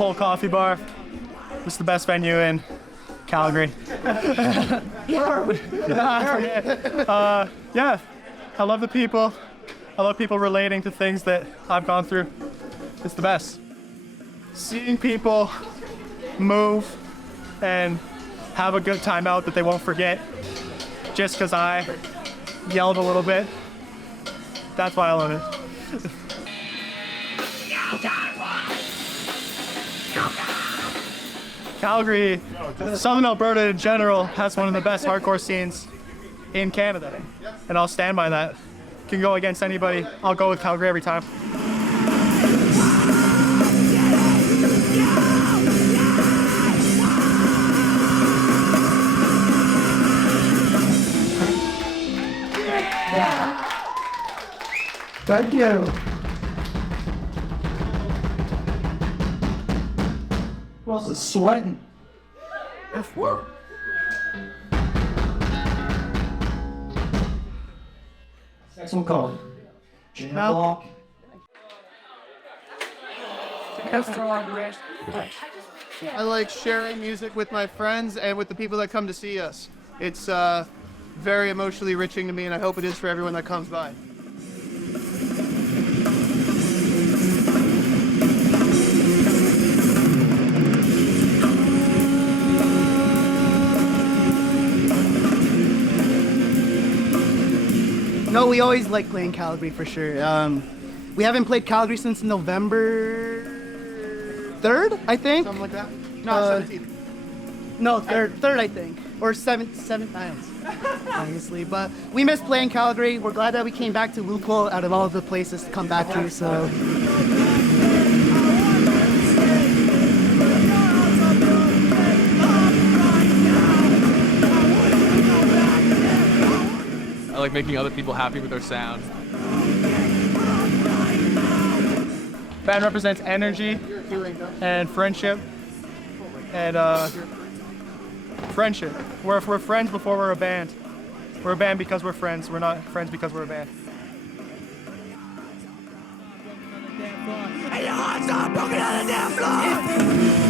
Loophole Coffee Bar. It's the best venue in Calgary. Yeah, I love the people. I love people relating to things that I've gone through. It's the best. Seeing people move and have a good time out that they won't forget just because I yelled a little bit. That's why I love it. Calgary, Southern Alberta in general, has one of the best hardcore scenes in Canada. And I'll stand by that. Can go against anybody. I'll go with Calgary every time. Thank you. Who else is sweating? F word. Next one called Jam Block. I like sharing music with my friends and with the people that come to see us. It's very emotionally enriching to me, and I hope it is for everyone that comes by. No, we always like playing Calgary for sure. We haven't played Calgary since November 3rd, I think. Something like that? No, 17th. No, third, I think, or seventh, obviously. But we miss playing Calgary. We're glad that we came back to Loophole out of all of the places to come back to. So. I like making other people happy with their sound. Band represents energy and friendship. And friendship. We're friends before we're a band. We're a band because we're friends. We're not friends because we're a band. And your heart's not broken on the damn floor.